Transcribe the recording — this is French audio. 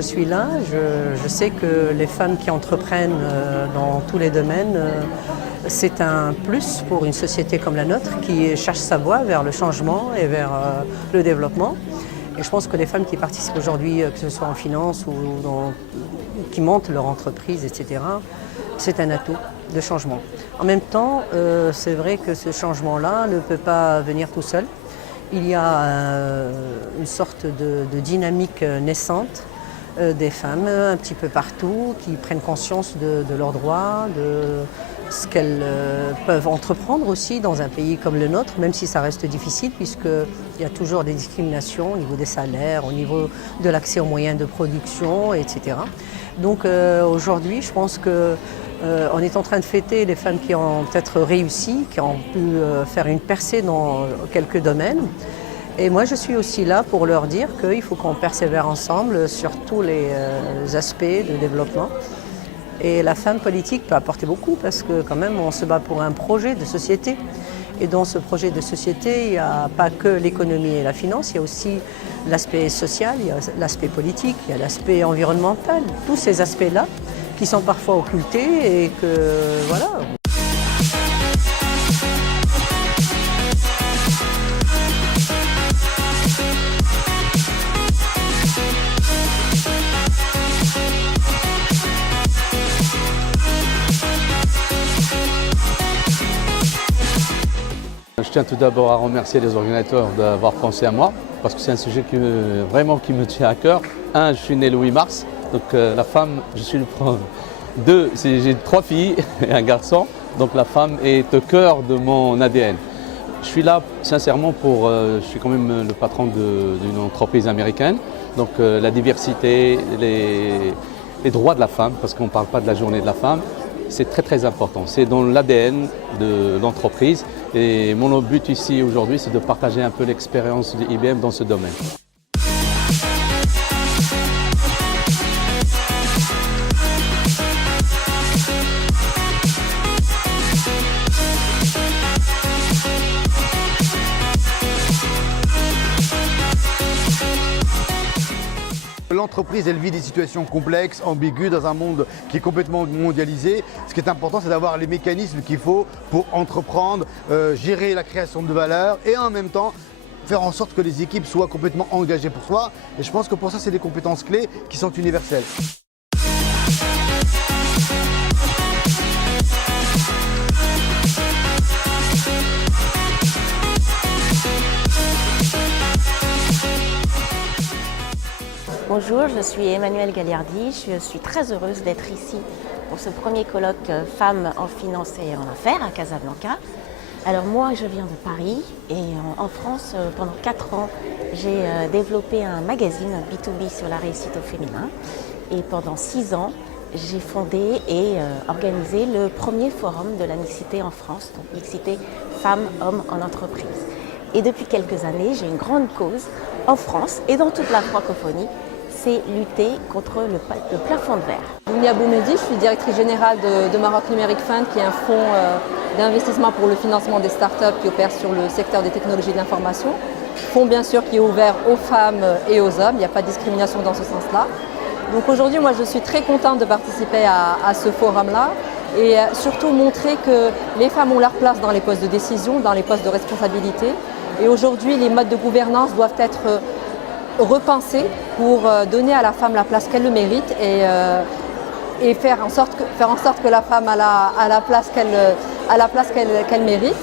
je suis là, je sais que les femmes qui entreprennent dans tous les domaines, c'est un plus pour une société comme la nôtre qui cherche sa voie vers le changement et vers le développement. Et je pense que les femmes qui participent aujourd'hui, que ce soit en finance ou qui montent leur entreprise, etc., c'est un atout de changement. En même temps, c'est vrai que ce changement-là ne peut pas venir tout seul. Il y a une sorte de dynamique naissante des femmes un petit peu partout qui prennent conscience de leurs droits, de ce qu'elles peuvent entreprendre aussi dans un pays comme le nôtre, même si ça reste difficile puisqu'il y a toujours des discriminations au niveau des salaires, au niveau de l'accès aux moyens de production, etc. Donc aujourd'hui, je pense qu'on est en train de fêter les femmes qui ont peut-être réussi, qui ont pu faire une percée dans quelques domaines. Et moi, je suis aussi là pour leur dire qu'il faut qu'on persévère ensemble sur tous les aspects de développement. Et la femme politique peut apporter beaucoup parce que quand même, on se bat pour un projet de société. Et dans ce projet de société, il n'y a pas que l'économie et la finance, il y a aussi l'aspect social, il y a l'aspect politique, il y a l'aspect environnemental. Tous ces aspects-là qui sont parfois occultés et que voilà. Je tiens tout d'abord à remercier les organisateurs d'avoir pensé à moi, parce que c'est un sujet qui me tient à cœur. Un, je suis né le 8 mars, donc la femme, je suis le premier. Deux, j'ai 3 filles et un garçon, donc la femme est au cœur de mon ADN. Je suis là sincèrement je suis quand même le patron d'une entreprise américaine, donc la diversité, les droits de la femme, parce qu'on ne parle pas de la journée de la femme, c'est très important. C'est dans l'ADN de l'entreprise et mon but ici aujourd'hui, c'est de partager un peu l'expérience de IBM dans ce domaine. L'entreprise, elle vit des situations complexes, ambiguës, dans un monde qui est complètement mondialisé. Ce qui est important, c'est d'avoir les mécanismes qu'il faut pour entreprendre, gérer la création de valeur et en même temps faire en sorte que les équipes soient complètement engagées pour soi. Et je pense que pour ça, c'est des compétences clés qui sont universelles. Bonjour, je suis Emmanuelle Gagliardi, je suis très heureuse d'être ici pour ce premier colloque Femmes en finance et en affaires à Casablanca. Alors moi je viens de Paris et en France pendant 4 ans j'ai développé un magazine B2B sur la réussite au féminin et pendant 6 ans j'ai fondé et organisé le premier forum de la mixité en France, donc mixité femmes-hommes en entreprise. Et depuis quelques années j'ai une grande cause en France et dans toute la francophonie, c'est lutter contre le plafond de verre. Mounia Boumedi, je suis directrice générale de Maroc Numeric Fund, qui est un fonds d'investissement pour le financement des startups qui opèrent sur le secteur des technologies de l'information. Fonds bien sûr qui est ouvert aux femmes et aux hommes, il n'y a pas de discrimination dans ce sens-là. Donc aujourd'hui, moi je suis très contente de participer à ce forum-là et surtout montrer que les femmes ont leur place dans les postes de décision, dans les postes de responsabilité. Et aujourd'hui, les modes de gouvernance doivent être repensés pour donner à la femme la place qu'elle le mérite et faire en sorte que la femme a la place qu'elle mérite.